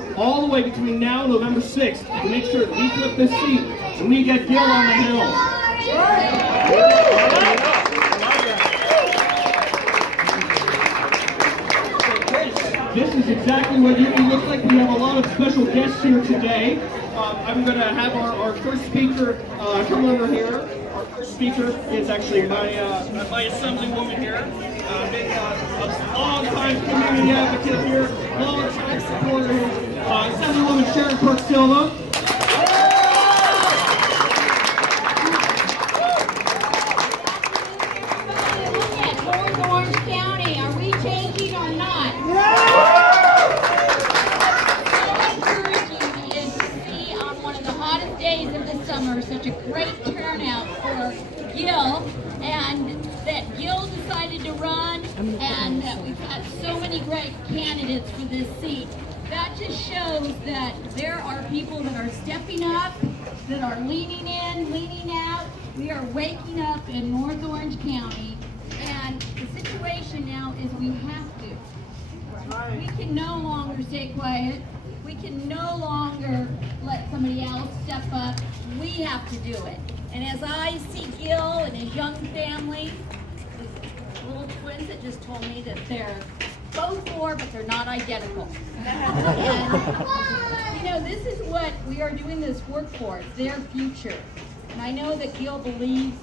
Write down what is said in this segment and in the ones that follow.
for all the way between now and November 6th to make sure that we flip this seat and we get Gil on the hill. This is exactly what it looks like. We have a lot of special guests here today. I'm going to have our first speaker come over here. Our first speaker is actually my assemblywoman here. Been a long-time community advocate here, long-time supporter here. Assemblywoman Sharon Silva. Orange County, are we changing or not? Days of the summer, such a great turnout for Gil, and that Gil decided to run, and that we've got so many great candidates for this seat. That just shows that there are people that are stepping up, that are leaning in, leaning out. We are waking up in North Orange County, and the situation now is we have to. We can no longer stay quiet. We can no longer let somebody else step up. We have to do it. And as I see Gil and his young family, his little twins that just told me that they're both 4, but they're not identical. And, you know, this is what we are doing this work for. It's their future. And I know that Gil believes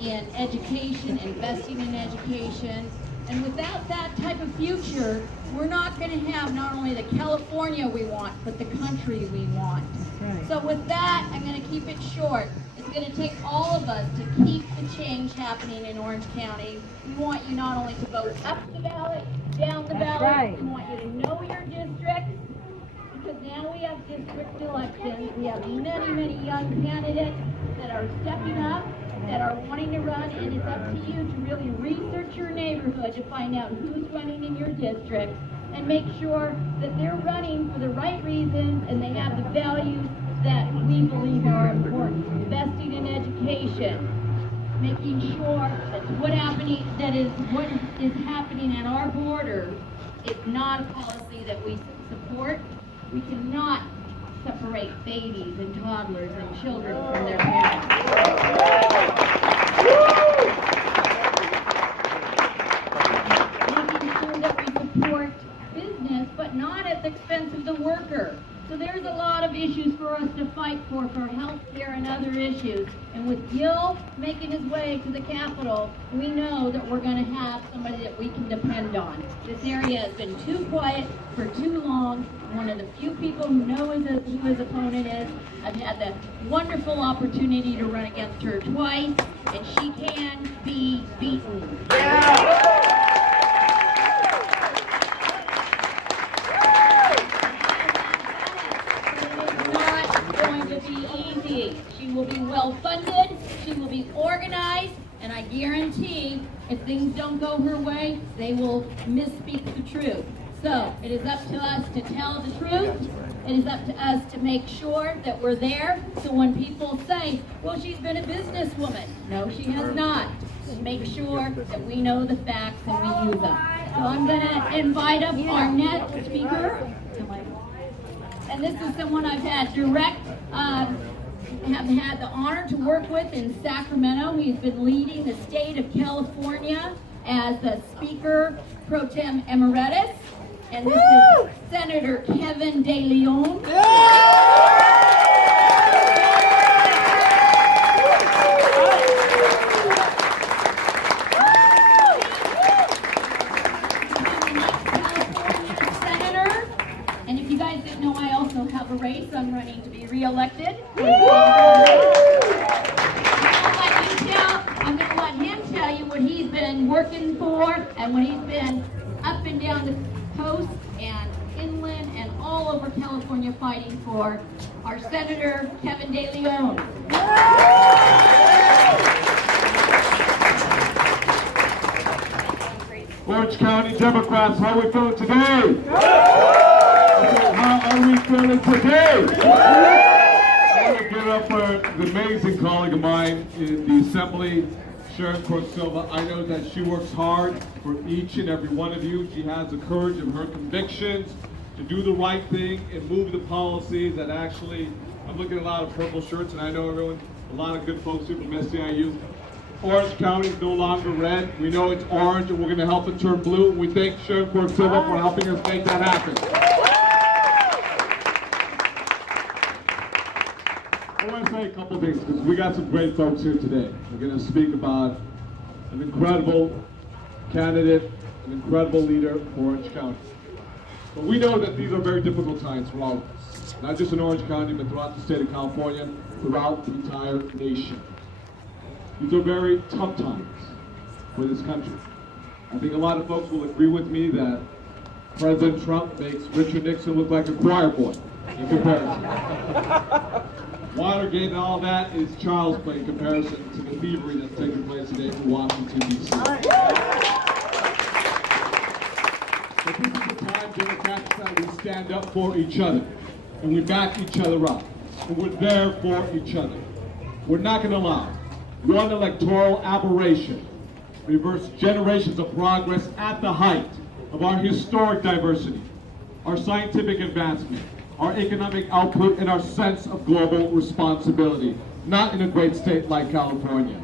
in education, investing in education. And without that type of future, we're not going to have not only the California we want, but the country we want. Right. So with that, I'm going to keep it short. It's going to take all of us to keep the change happening in Orange County. We want you not only to vote up the ballot, down the ballot. Right. We want you to know your districts, because now we have district elections. We have many, many young candidates that are stepping up, that are wanting to run, and it's up to you to really research your neighborhood to find out who's running in your district and make sure that they're running for the right reasons and they have the values that we believe are important. Investing in education, making sure that what is happening at our border is not a policy that we support. We cannot separate babies and toddlers and children from their parents. Making sure that we support business, but not at the expense of the worker. So there's a lot of issues for us to fight for health care and other issues. And with Gil making his way to the Capitol, we know that we're going to have somebody that we can depend on. This area has been too quiet for too long. One of the few people who know who his opponent is. I've had the wonderful opportunity to run against her twice, and she can be beaten. Yeah. She will be well-funded, she will be organized, and I guarantee if things don't go her way, they will misspeak the truth. So it is up to us to tell the truth. It is up to us to make sure that we're there. So when people say, well, she's been a businesswoman. No, she has not. Make sure that we know the facts and we use them. So I'm going to invite up our next speaker. And this is someone I've had have had the honor to work with in Sacramento. He's been leading the state of California as the Speaker Pro Tem Emeritus. And this is Senator Kevin De Leon. Senator. And if you guys didn't know, I also have a race. I'm running to be re-elected. I'm going to let him tell you what he's been working for and what he's been up and down the coast and inland and all over California fighting for. Our Senator Kevin De Leon. Orange County Democrats, how are we feeling today? How are we feeling today? I want to give up for the amazing colleague of mine in the Assembly, Sharon Silva. I know that she works hard for each and every one of you. She has the courage of her convictions. to do the right thing and move the policies that actually, I'm looking at a lot of purple shirts, and I know everyone, a lot of good folks here from SCIU. Orange County is no longer red. We know it's orange, and we're going to help it turn blue. We thank Sheriff Silva for helping us make that happen. I want to say a couple things, because we got some great folks here today. We're going to speak about an incredible candidate, an incredible leader for Orange County. But we know that these are very difficult times for all of us, not just in Orange County, but throughout the state of California, throughout the entire nation. These are very tough times for this country. I think a lot of folks will agree with me that President Trump makes Richard Nixon look like a choir boy in comparison. Watergate and all that is child's play in comparison to the thievery that's taking place today in Washington, D.C. But this is the time, Democrats, that we stand up for each other, and we back each other up, and we're there for each other. We're not going to allow one electoral aberration reverse generations of progress at the height of our historic diversity, our scientific advancement, our economic output, and our sense of global responsibility, not in a great state like California.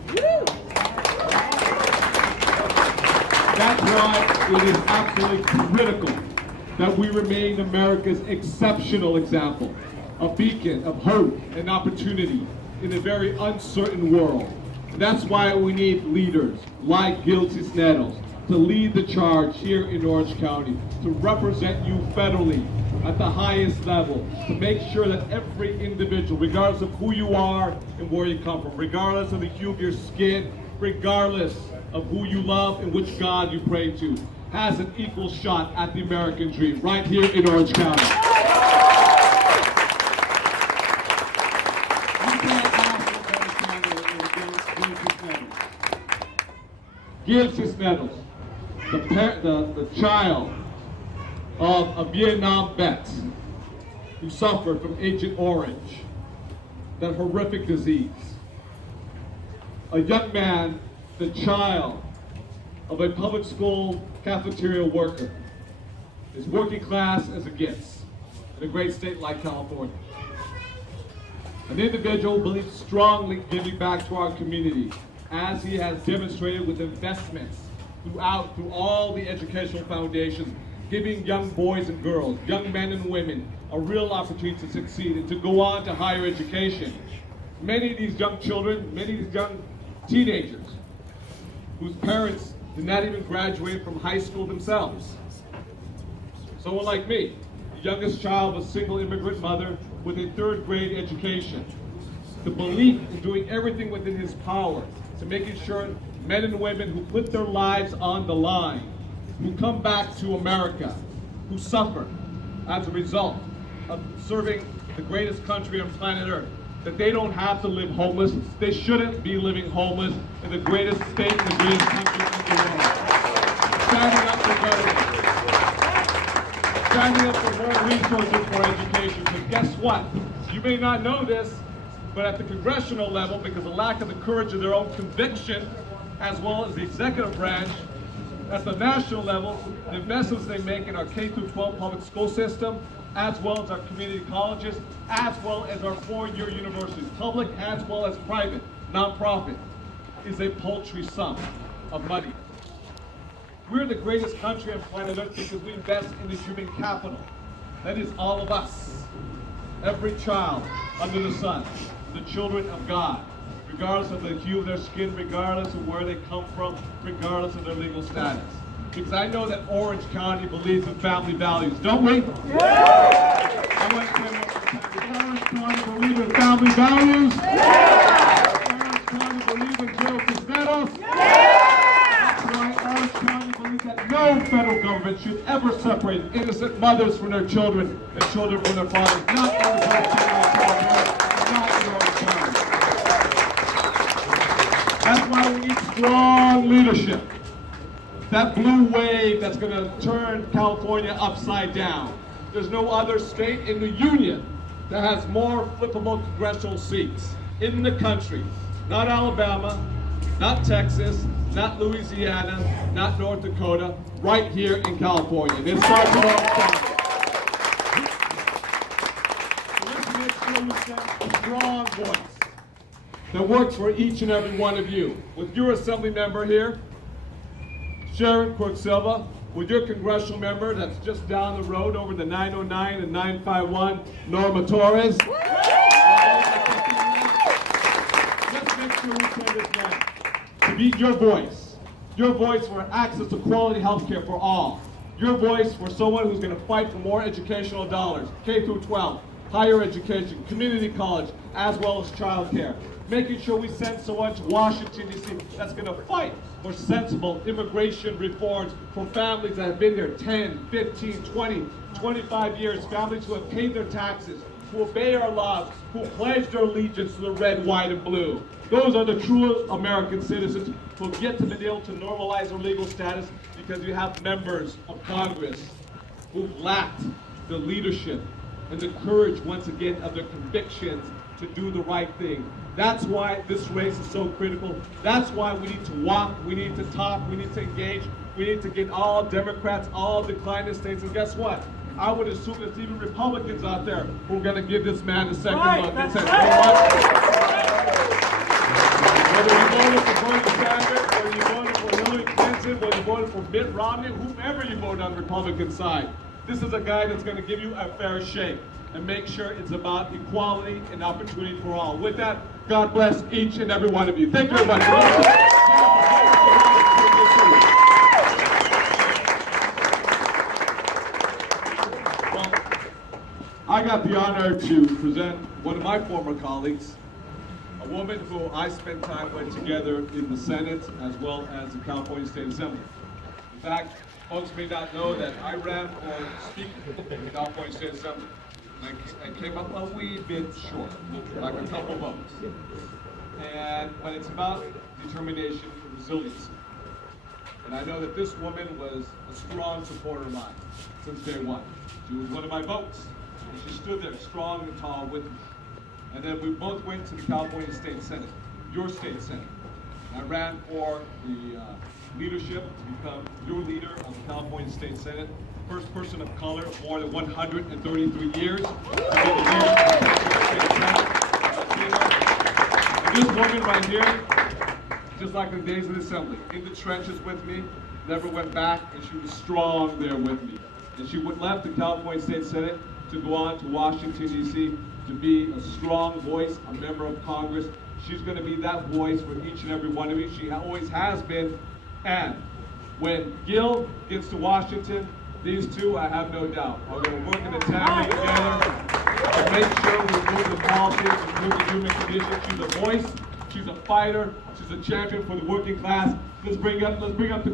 That's why it is absolutely critical that we remain America's exceptional example, a beacon of hope and opportunity in a very uncertain world. And that's why we need leaders like Gil Cisneros to lead the charge here in Orange County, to represent you federally at the highest level, to make sure that every individual, regardless of who you are and where you come from, regardless of the hue of your skin, regardless of who you love and which God you pray to, has an equal shot at the American dream right here in Orange County. Gil Cisneros, the child of a Vietnam vet who suffered from Agent Orange, that horrific disease. A young man, the child of a public school cafeteria worker, is working class as it gets in a great state like California. An individual who believes strongly in giving back to our community, as he has demonstrated with investments through all the educational foundations, giving young boys and girls, young men and women, a real opportunity to succeed and to go on to higher education. Many of these young children, many of these young teenagers, whose parents did not even graduate from high school themselves. Someone like me, the youngest child of a single immigrant mother with a third-grade education. The belief in doing everything within his power to making sure men and women who put their lives on the line, who come back to America, who suffer as a result of serving the greatest country on planet Earth, that they don't have to live homeless. They shouldn't be living homeless in the greatest state and the greatest country in the world. Standing up for veterans. Standing up for more resources for education. Because guess what? You may not know this, but at the congressional level, because of lack of the courage of their own conviction, as well as the executive branch, at the national level, the investments they make in our K-12 public school system, as well as our community colleges, as well as our four-year universities, public as well as private, nonprofit, is a paltry sum of money. We're the greatest country on planet Earth because we invest in the human capital. That is all of us. Every child under the sun, the children of God, regardless of the hue of their skin, regardless of where they come from, regardless of their legal status. Because I know that Orange County believes in family values, don't we? Yeah! I want to say one more time. Does Orange County believe in family values? Yeah! Does Orange County believe in Gil Cisneros? Yeah! That's why Orange County believes that no federal government should ever separate innocent mothers from their children and children from their fathers. Not in the Orange County, not in Orange County. That's why we need strong leadership. That blue wave that's going to turn California upside down. There's no other state in the union that has more flippable congressional seats in the country. Not Alabama, not Texas, not Louisiana, not North Dakota, right here in California. And it starts with Orange County. sure we send a strong voice that works for each and every one of you. With your assembly member here, Sharon Silva, with your congressional member that's just down the road over the 909 and 951, Norma Torres. Let's make sure we send this man to be your voice for access to quality health care for all, your voice for someone who's going to fight for more educational dollars, K through 12, higher education, community college, as well as child care. Making sure we send someone to Washington, D.C. that's going to fight for sensible immigration reforms for families that have been here 10, 15, 20, 25 years, families who have paid their taxes, who obey our laws, who pledge their allegiance to the red, white, and blue. Those are the true American citizens who get to be able to normalize their legal status because you have members of Congress who lacked the leadership and the courage, once again, of their convictions to do the right thing. That's why this race is so critical. That's why we need to walk, we need to talk, we need to engage, we need to get all Democrats, all declining states, and guess what? I would assume there's even Republicans out there who are going to give this man a second look and say, you know what? Whether you voted for Bernie Sanders, whether you voted for Hillary Clinton, whether you voted for Mitt Romney, whomever you vote on the Republican side, this is a guy that's going to give you a fair shake and make sure it's about equality and opportunity for all. With that, God bless each and every one of you. Thank you very much. Well, I got the honor to present one of my former colleagues, a woman who I spent time with together in the Senate as well as the California State Assembly. In fact, folks may not know that I ran for Speaker in the California State Assembly. I came up a wee bit short, like a couple votes. But it's about determination and resiliency. And I know that this woman was a strong supporter of mine since day one. She was one of my votes. And she stood there strong and tall with me. And then we both went to the California State Senate, your state Senate. And I ran for the leadership to become your leader of the California State Senate. First person of color of more than 133 years. And this woman right here, just like the days of the assembly, in the trenches with me, never went back, and she was strong there with me. And she left the California State Senate to go on to Washington, D.C. to be a strong voice, a member of Congress. She's going to be that voice for each and every one of you. She always has been. And when Gil gets to Washington, these two, I have no doubt, are going to work in a tandem together to make sure we move the politics, we move the human condition. She's a voice, she's a fighter, she's a champion for the working class. Let's bring up the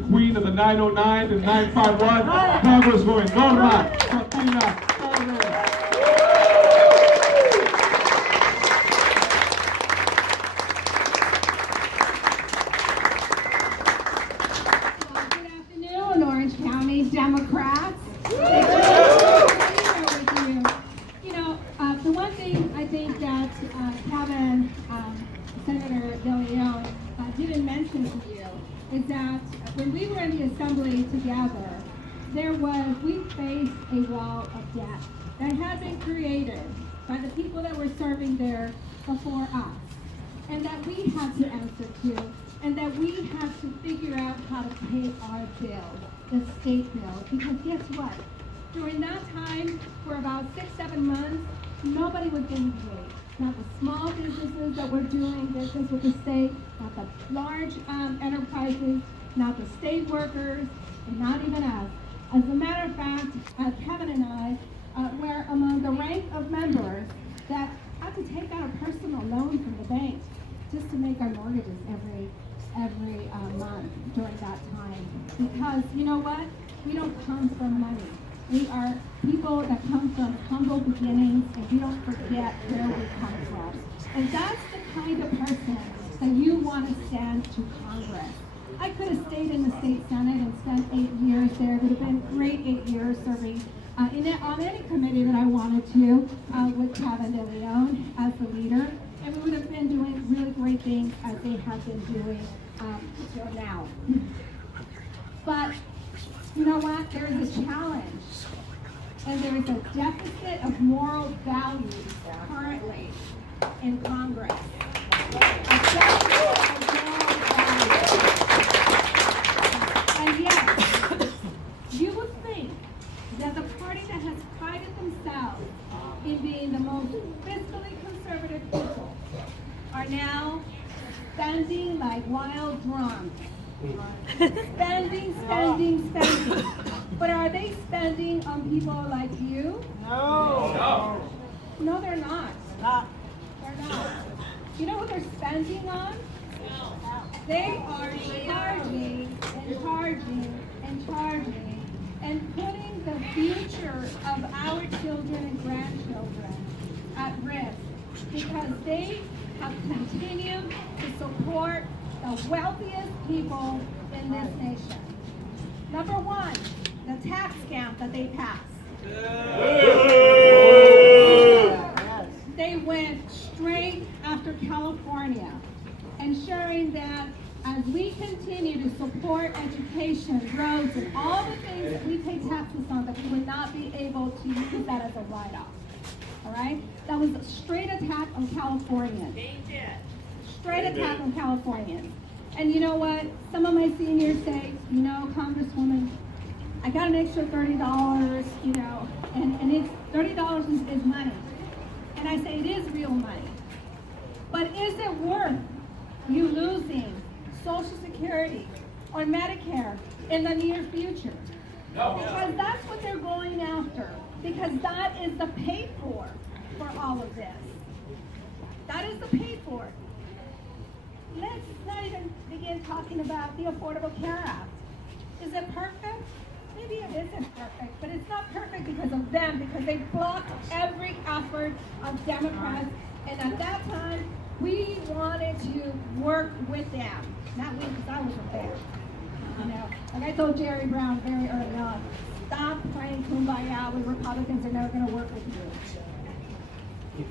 queen of the 909 and 951, Congresswoman Norma Torres. Democrats. You know, the one thing I think that Kevin, Senator De Leon, didn't mention to you is that when we were in the assembly together, we faced a wall of debt that had been created by the people that were serving there before us, and that we had to answer to, and that we had to figure out how to pay our bills. The state bill, because guess what? During that time, for about 6-7 months, nobody was getting paid. Not the small businesses that were doing business with the state, not the large enterprises, not the state workers, and not even us. As a matter of fact, Kevin and I were among the rank of members that had to take out a personal loan from the bank just to make our mortgages every month during that time. Because you know what? We don't come from money. We are people that come from humble beginnings, and we don't forget where we come from. And that's the kind of person that you want to stand to Congress. I could have stayed in the state Senate and spent 8 years there. It would have been great 8 years serving on any committee that I wanted to with Kevin De Leon as the leader. And we would have been doing really great things as they have been doing until now. But you know what? There is a challenge. And there is a deficit of moral values currently in Congress. A deficit of moral values. And yet, you would think that the party that has prided themselves in being the most fiscally conservative people are now spending like wild drunks. Spending. But are they spending on people like you? No. No, they're not. They're not. You know who they're spending on? They are charging and putting the future of our children and grandchildren at risk because they have continued to support the wealthiest people in this nation. Number one, the tax scam that they passed. They went straight after California, ensuring that as we continue to support education, roads, and all the things that we pay taxes on, that we would not be able to use that as a write-off. All right? That was a straight attack on Californians. Straight attack on Californians. And you know what? Some of my seniors say, you know, Congresswoman, I got an extra $30, you know, and it's $30 is money. And I say it is real money. But is it worth you losing Social Security or Medicare in the near future? No. Because that's what they're going after. Because that is the pay for all of this. That is the pay for. Let's not even begin talking about the Affordable Care Act. Is it perfect? Maybe it isn't perfect, but it's not perfect because of them, because they blocked every effort of Democrats. And at that time, we wanted to work with them. Not we, because I wasn't there. You know, like I told Jerry Brown very early on, stop playing kumbaya with Republicans. They're never going to work with you.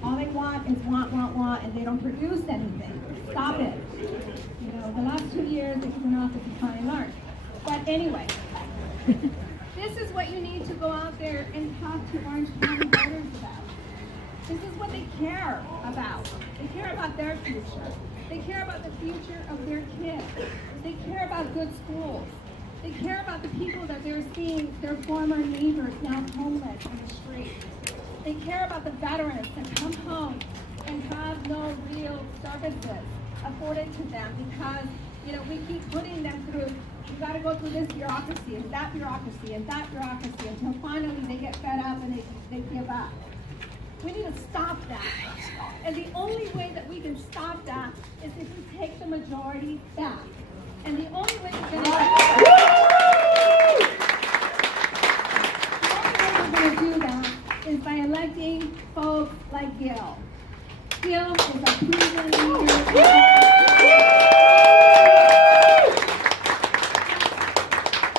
All they want is want, and they don't produce anything. Stop it. You know, the last 2 years they've been in office and finally learned. But anyway, this is what you need to go out there and talk to Orange County voters about. This is what they care about. They care about their future. They care about the future of their kids. They care about good schools. They care about the people that they're seeing, their former neighbors now homeless on the street. They care about the veterans that come home and have no real services afforded to them because, you know, we keep putting them through, you got to go through this bureaucracy and that bureaucracy and that bureaucracy until finally they get fed up and they give up. We need to stop that. And the only way that we can stop that is if we take the majority back. And the only way we're going to do that is by electing folks like Gil. Gil is a proven leader.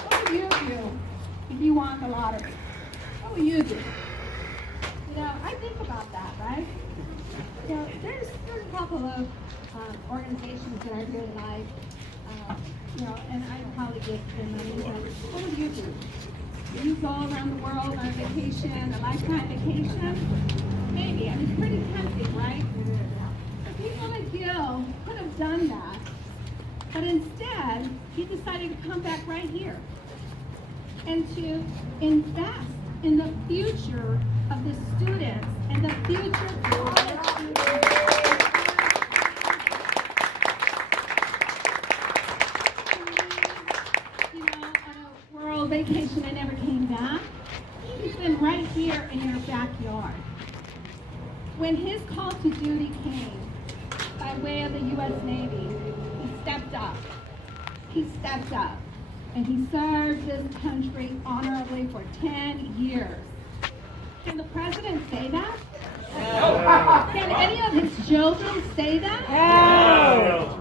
What do you do if you won the lottery? What will you do? You know, I think about that, right? You know, there's a couple of organizations that I really like, you know, and I probably give them money, but what would you do? You go around the world on a vacation, a lifetime vacation? Maybe. I mean, it's pretty tempting, right? But people like Gil could have done that, but instead, he decided to come back right here and to invest in the future of the students and the future college students. You know, on a world vacation, I never came back. He's been right here in your backyard. When his call to duty came by way of the U.S. Navy, he stepped up. He stepped up. And he served this country honorably for 10 years. Can the president say that? No. Can any of his children say that? No.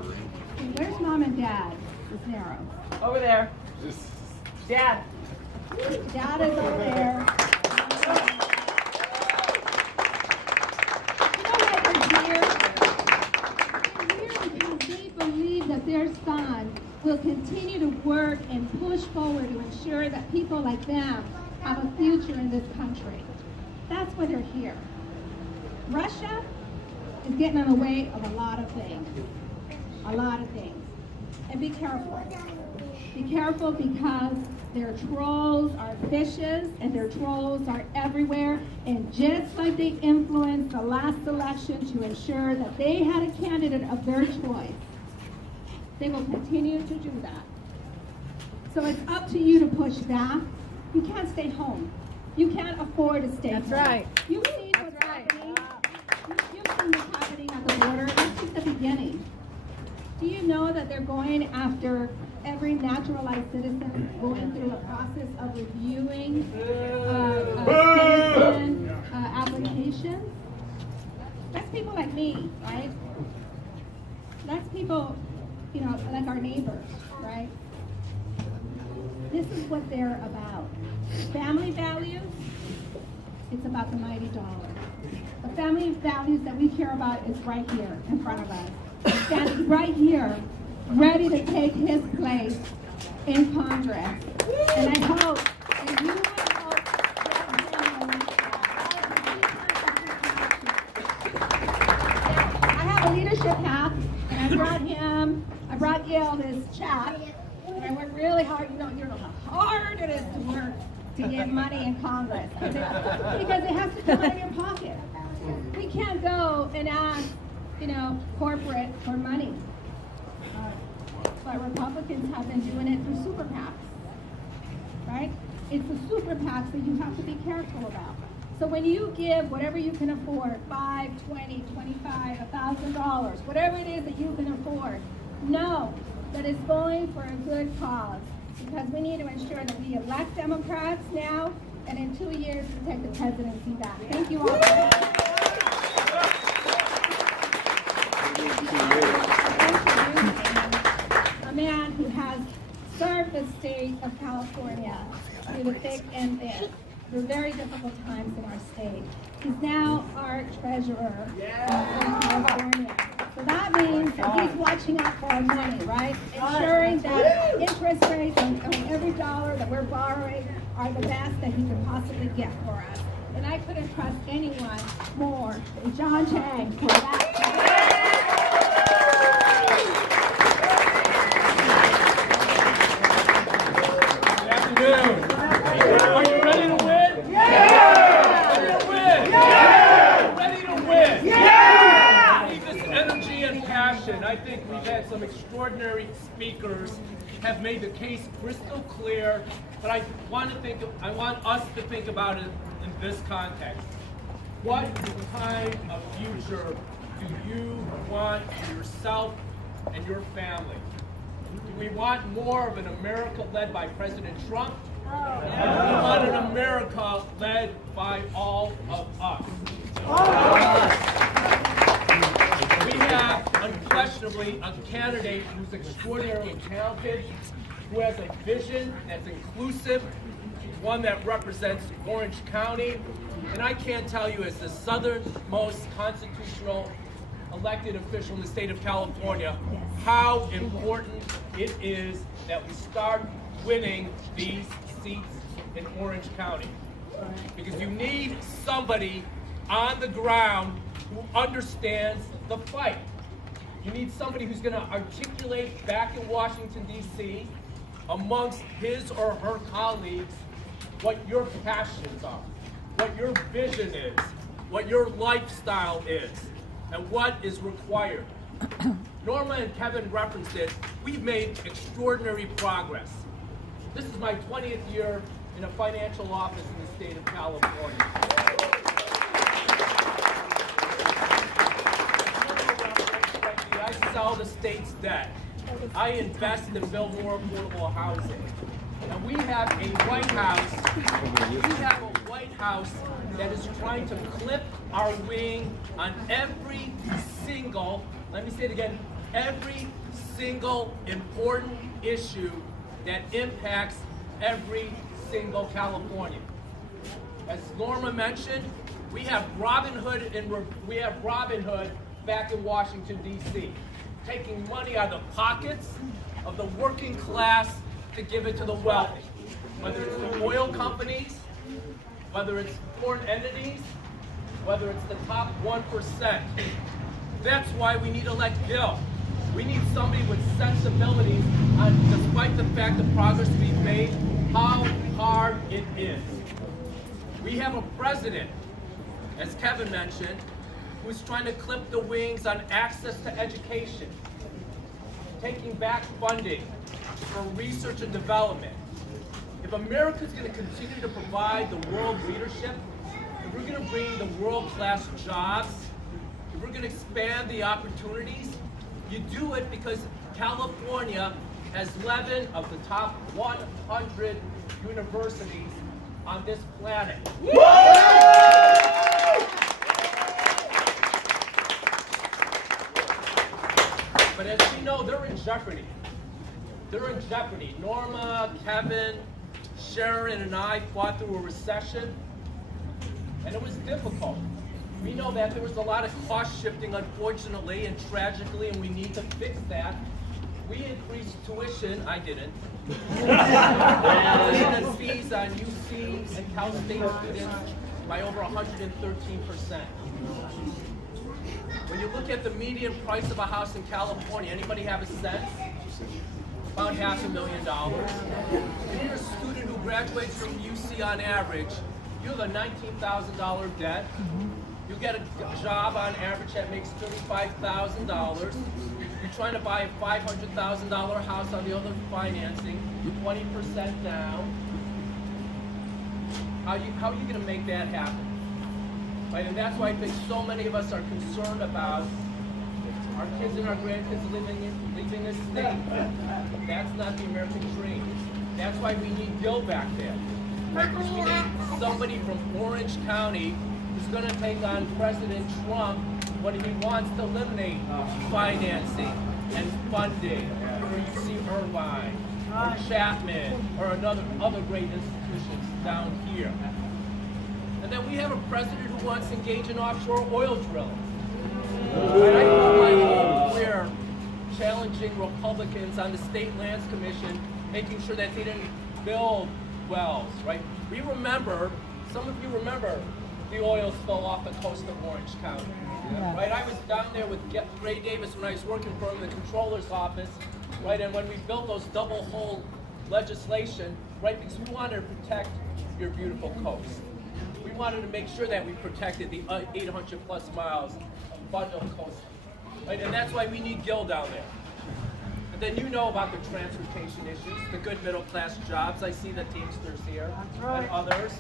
Where's mom and dad, Cisneros? Over there. Dad. Dad is over there. You know why they're here? They're here because they believe that their son will continue to work and push forward to ensure that people like them have a future in this country. That's why they're here. Russia is getting in the way of a lot of things. A lot of things. And be careful. Be careful because their trolls are vicious and their trolls are everywhere. And just like they influenced the last election to ensure that they had a candidate of their choice, they will continue to do that. So it's up to you to push back. You can't stay home. You can't afford to stay home. That's right. You've seen what's happening. You've seen what's happening at the border. That's just the beginning. Do you know that they're going after every naturalized citizen, going through a process of reviewing citizen applications? That's people like me, right? That's people, you know, like our neighbors, right? This is what they're about. Family values, it's about the mighty dollar. The family values that we care about is right here in front of us. Standing right here, ready to take his place in Congress. And I hope, and you would hope that I have a leadership hat, and I brought Gail this chat, and I worked really hard. You know how hard it is to work to get money in Congress. Because it has to come out of your pocket. We can't go and ask, corporate for money. But Republicans have been doing it through super PACs, right? It's the super PACs that you have to be careful about. So when you give whatever you can afford, $5, $20, $25, $1,000, whatever it is that you can afford, know that it's going for a good cause. Because we need to ensure that we elect Democrats now, and in 2 years to take the presidency back. Thank you all. A man who has served the state of California through the thick and thin, through very difficult times in our state. He's now our treasurer in California. So that means that he's watching out for our money, right? Ensuring that interest rates on every dollar that we're borrowing are the best that he could possibly get for us. And I couldn't trust anyone more than John Chang for that. Are you ready to win? Yeah! Ready to win? Yeah! Ready to win? Yeah! I need this energy and passion. I think we've had some extraordinary speakers have made the case crystal clear, but I want us to think about it in this context. What kind of future do you want for yourself and your family? Do we want more of an America led by President Trump? Or do we want an America led by all of us? We have unquestionably a candidate who's extraordinarily talented, who has a vision that's inclusive, one that represents Orange County. And I can't tell you, as the southernmost constitutional elected official in the state of California, how important it is that we start winning these seats in Orange County. Because you need somebody on the ground who understands the fight. You need somebody who's going to articulate back in Washington, D.C., amongst his or her colleagues, what your passions are, what your vision is, what your lifestyle is, and what is required. Norma and Kevin referenced it. We've made extraordinary progress. This is my 20th year in a financial office in the state of California. I sell the state's debt. I invest to build more affordable housing. And we have a White House that is trying to clip our wing on every single, let me say it again, every single important issue that impacts every single Californian. As Norma mentioned, we have Robin Hood back in Washington, D.C., taking money out of the pockets of the working class to give it to the wealthy. Whether it's the oil companies, whether it's foreign entities, whether it's the top 1%. That's why we need to elect Gil. We need somebody with sensibility on, despite the fact the progress we've made, how hard it is. We have a president, as Kevin mentioned, who's trying to clip the wings on access to education, taking back funding for research and development. If America's going to continue to provide the world leadership, if we're going to bring the world-class jobs, if we're going to expand the opportunities, you do it because California has 11 of the top 100 universities on this planet. But as we know, they're in jeopardy. They're in jeopardy. Norma, Kevin, Sharon, and I fought through a recession, and it was difficult. We know that there was a lot of cost shifting, unfortunately and tragically, and we need to fix that. We increased tuition, I didn't, and fees on UC and Cal State students by over 113%. When you look at the median price of a house in California, anybody have a sense? About $500,000. If you're a student who graduates from UC on average, you have a $19,000 debt. You get a job on average that makes $35,000. You're trying to buy a $500,000 house on the other financing, 20% down. How are you going to make that happen? Right? And that's why I think so many of us are concerned about our kids and our grandkids leaving this state. That's not the American dream. That's why we need Gil back there. Because we need somebody from Orange County who's going to take on President Trump when he wants to eliminate financing and funding for UC Irvine, or Chapman, or other great institutions down here. And then we have a president who wants to engage in offshore oil drilling. And I thought my whole career challenging Republicans on the State Lands Commission, making sure that they didn't build wells, right? We remember, some of you remember, the oil spill off the coast of Orange County. Yeah. Right, I was down there with Ray Davis when I was working for him in the controller's office, right, and when we built those double hole legislation, right, because we wanted to protect your beautiful coast. We wanted to make sure that we protected the 800 plus miles of bundled coast, right, and that's why we need Gil down there. And then you know about the transportation issues, the good middle class jobs. I see the Teamsters here, right, and others.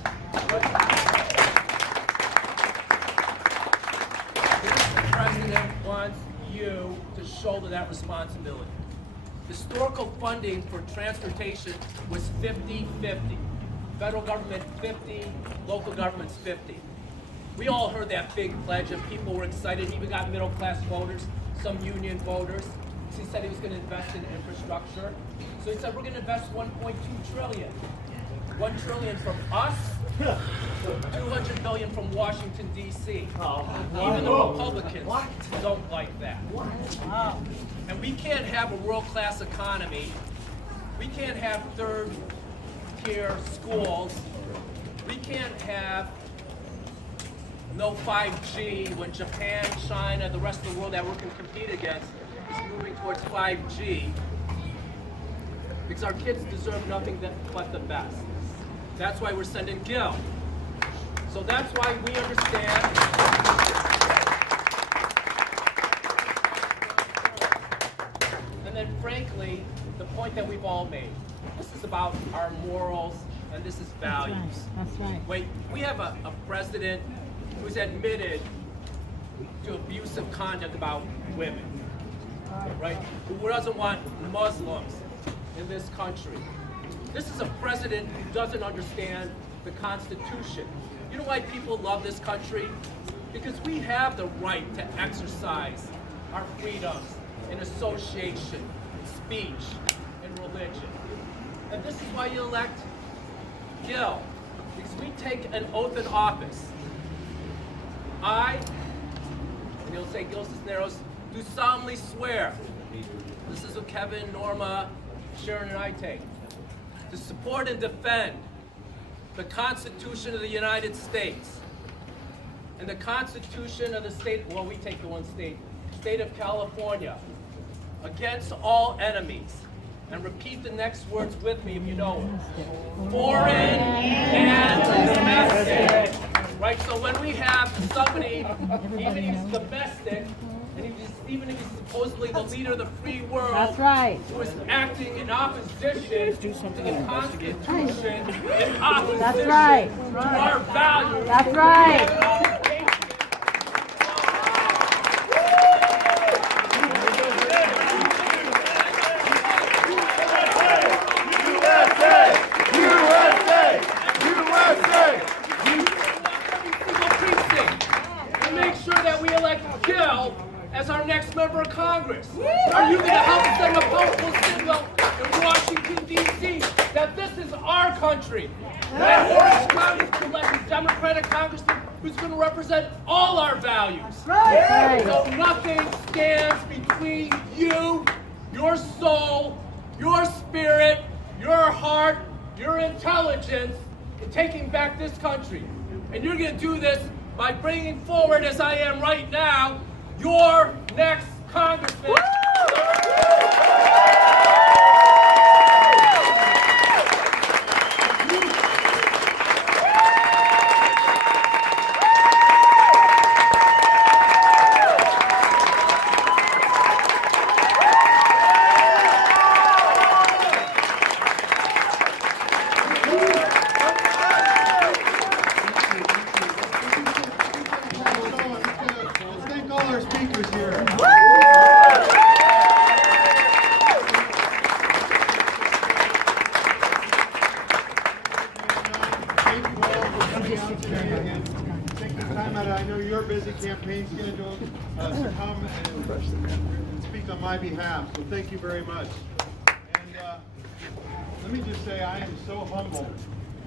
The president wants you to shoulder that responsibility. Historical funding for transportation was 50-50. Federal government 50, local governments 50. We all heard that big pledge and people were excited. He even got middle class voters, some union voters. He said he was going to invest in infrastructure. So he said we're going to invest 1.2 trillion. 1 trillion from us, 200 billion from Washington, D.C. Even the Republicans don't like that. And we can't have a world-class economy. We can't have third-tier schools. We can't have no 5G when Japan, China, the rest of the world that we're going to compete against is moving towards 5G. Because our kids deserve nothing but the best. That's why we're sending Gil. So that's why we understand. And then frankly, the point that we've all made, this is about our morals and this is values. That's right. Wait, we have a president who's admitted to abusive conduct about women, right? Who doesn't want Muslims in this country. This is a president who doesn't understand the Constitution. You know why people love this country? Because we have the right to exercise our freedoms in association, speech, and religion. And this is why you elect Gil, because we take an oath in office. I, and you'll say Gil Cisneros, do solemnly swear. This is what Kevin, Norma, Sharon, and I take. To support and defend the Constitution of the United States and the Constitution of the state, well, we take the one state of California, against all enemies. And repeat the next words with me if you know it. Foreign and domestic. Right, so when we have somebody, even if he's domestic, and even if he's supposedly the leader of the free world, That's right. who is acting in opposition to the Constitution, in opposition That's right. to our values. That's right. As our next member of Congress. Are you going to help send a powerful signal in Washington, D.C. that this is our country? That Orange County is to elect a Democratic congressman who's going to represent all our values. Right. So nothing stands between you, your soul, your spirit, your heart, your intelligence, and taking back this country. And you're going to do this by bringing forward, as I am right now, your next congressman. I know your busy campaign schedule to come and speak on my behalf, so thank you very much. And let me just say I am so humbled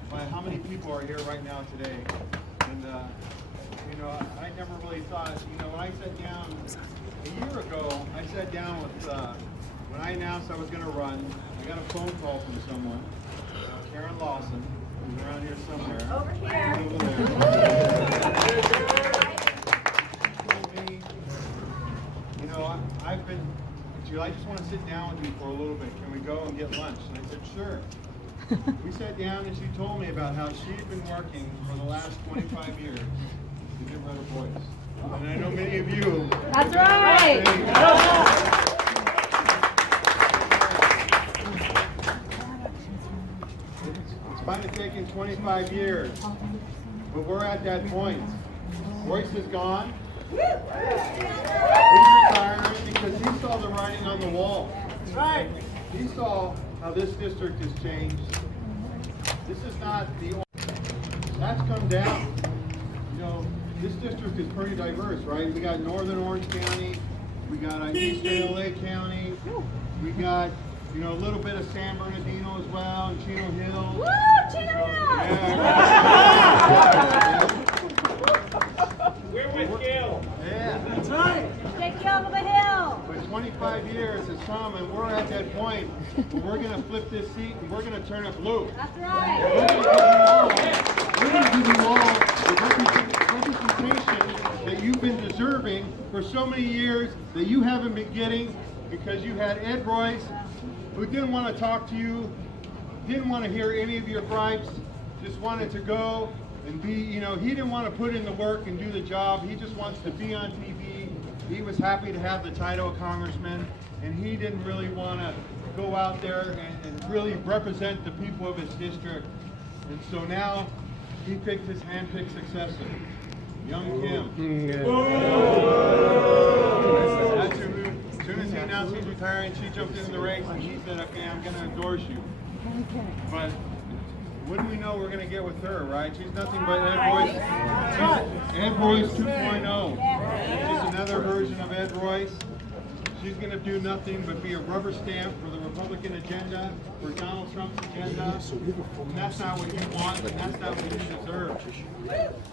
by how many people are here right now today. And you know, I never really thought, you know, when I sat down a year ago, I sat down with, when I announced I was going to run, I got a phone call from someone, Karen Lawson, who's around here somewhere. Over here. Told me, you know, I've been, I just want to sit down with you for a little bit. Can we go and get lunch? And I said, sure. We sat down and she told me about how she'd been working for the last 25 years to give her a voice. And I know many of you. That's right. It's might have taken 25 years, but we're at that point. Royce is gone. He's retiring because he saw the writing on the wall. That's right. He saw how this district has changed. This is not the. That's come down. You know, this district is pretty diverse, right? We got Northern Orange County, we got Eastern LA County, we got, you know, a little bit of San Bernardino as well, and Chino Hills. Woo, Chino Hills! We're with Gail. Yeah, that's right. Take you over the hill. But 25 years has come, and we're at that point where we're going to flip this seat and we're going to turn it blue. That's right. We're going to give you all the representation that you've been deserving for so many years that you haven't been getting because you had Ed Royce, who didn't want to talk to you, didn't want to hear any of your gripes, just wanted to go and be, you know, he didn't want to put in the work and do the job. He just wants to be on TV. He was happy to have the title of congressman, and he didn't really want to go out there and really represent the people of his district. And so now he picked his hand-picked successor, young Kim. That's who, as soon as he announced he's retiring, she jumped into the race and he said, okay, I'm going to endorse you. But what do we know we're going to get with her, right? She's nothing but Ed Royce. Ed Royce 2.0. Just another version of Ed Royce. She's going to do nothing but be a rubber stamp for the Republican agenda, for Donald Trump's agenda. And that's not what you want, and that's not what you deserve.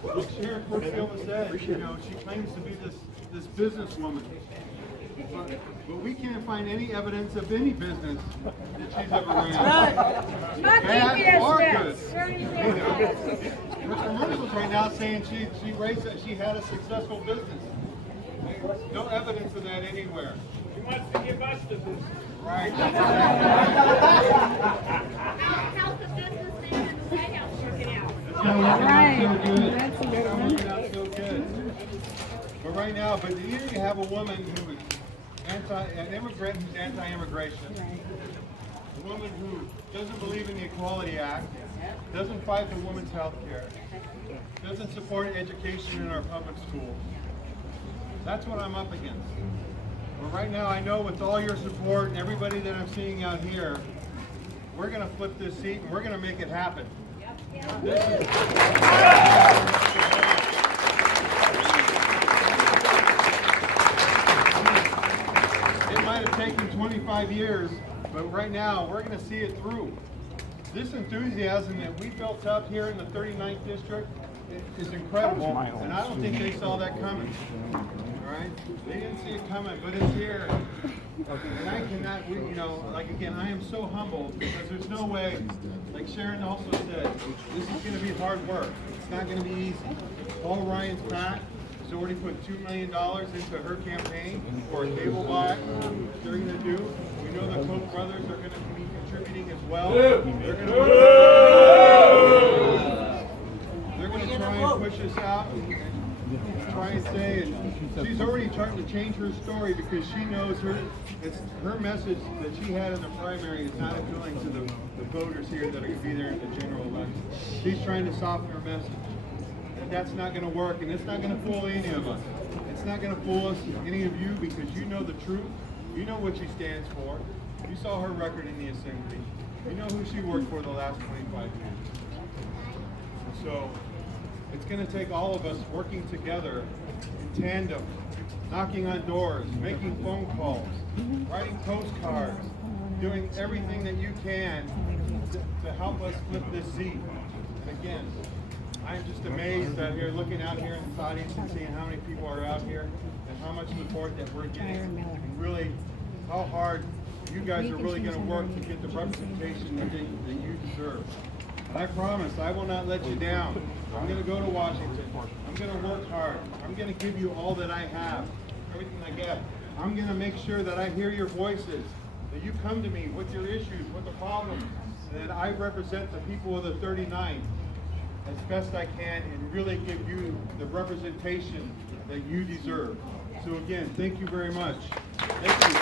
Like Sharon Portfield said, you know, she claims to be this businesswoman. But we can't find any evidence of any business that she's ever ran. Bad or good. There's commercials right now saying she raised that she had a successful business. No evidence of that anywhere. She wants to give us the business. Right. How's the businessman in the White House working out? It's not working Right. out so good. That's a It's good not one. working out so good. But right now, but here you have a woman who is an immigrant who's anti-immigration. A woman who doesn't believe in the Equality Act, doesn't fight for women's health care, doesn't support education in our public schools. That's what I'm up against. But right now, I know with all your support and everybody that I'm seeing out here, we're going to flip this seat and we're going to make it happen. This is, it might have taken 25 years, but right now, we're going to see it through. This enthusiasm that we built up here in the 39th district is incredible, and I don't think they saw that coming. All right, they didn't see it coming, but it's here. And I cannot, you know, like again, I am so humbled because there's no way, like Sharon also said, this is going to be hard work. It's not going to be easy. Paul Ryan's PAC has already put $2 million into her campaign for a cable buy. They're going to do. We know the Koch brothers are going to be contributing as well. They're going to try and push us out and try and say, and she's already trying to change her story because she knows her message that she had in the primary is not appealing to the voters here that are going to be there in the general election. She's trying to soften her message. And that's not going to work, and it's not going to fool any of us. It's not going to fool us, any of you, because you know the truth. You know what she stands for. You saw her record in the assembly. You know who she worked for the last 25 years. And so it's going to take all of us working together in tandem, knocking on doors, making phone calls, writing postcards, doing everything that you can to help us flip this seat. And again, I'm just amazed out here, looking out here in this audience and seeing how many people are out here and how much support that we're getting, and really how hard you guys are really going to work to get the representation that you deserve. I promise I will not let you down. I'm going to go to Washington. I'm going to work hard. I'm going to give you all that I have, everything I get. I'm going to make sure that I hear your voices, that you come to me with your issues, with the problems, and that I represent the people of the 39th as best I can and really give you the representation that you deserve. So again, thank you very much. Thank you.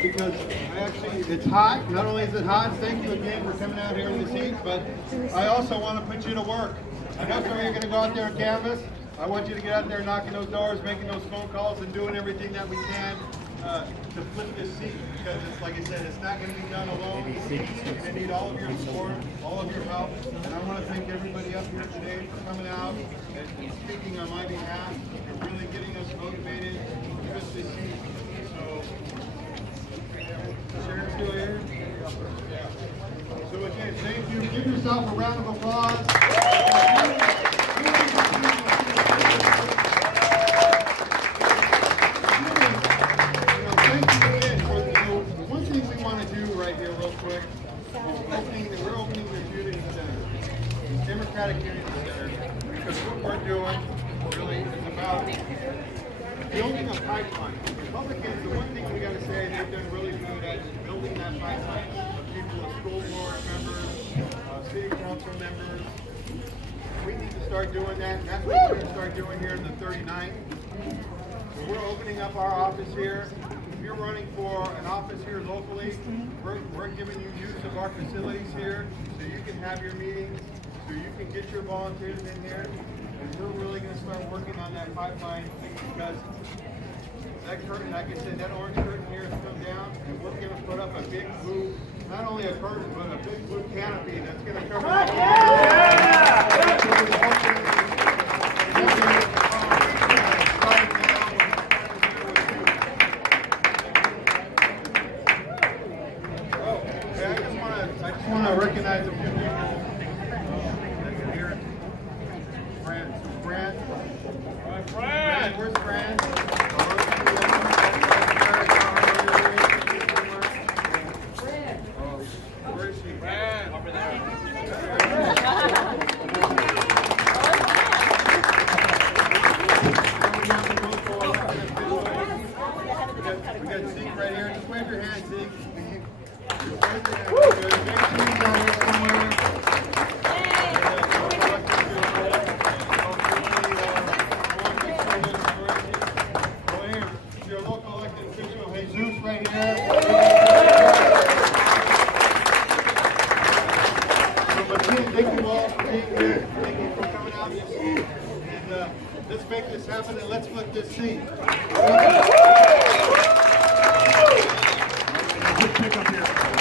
Because it's hot. Not only is it hot, thank you again for coming out here in the seats, but I also want to put you to work. I know some of you are going to go out there and canvass. I want you to get out there knocking those doors, making those phone calls, and doing everything that we can to flip this seat. Because it's like I said, it's not going to be done alone. You're going to need all of your support, all of your help. And I want to thank everybody up here today for coming out and speaking on my behalf and really getting us motivated to give us this seat. So, Sharon's still here? Yeah. So again, thank you. Give yourself a round of applause. Thank you again. One thing we want to do right here real quick is we're opening the Unity Center, the Democratic Unity Center, because what we're doing really is about building a pipeline. Republicans, the one thing we got to say they've done really good at is building that pipeline of people, of school board members, city council members. We need to start doing that, and that's what we're going to start doing here in the 39th. So we're opening up our office here. If you're running for an office here locally, we're giving you use of our facilities here so you can have your meetings, so you can get your volunteers in here. And we're really going to start working on that pipeline because that curtain, like I said, that orange curtain here has come down. and we're going to put up a big blue, not only a curtain, but a big blue canopy that's going to cover I just want to recognize a few people that are here. Fran, where's Fran? Where is she? Fran, over there. We got Zeke right here. Just wave your hand, Zeke. Your local elected official, Jesus, right here. So, thank you all for being here. Thank you for coming out this evening. And let's make this happen and let's flip this seat. Let's pick up here.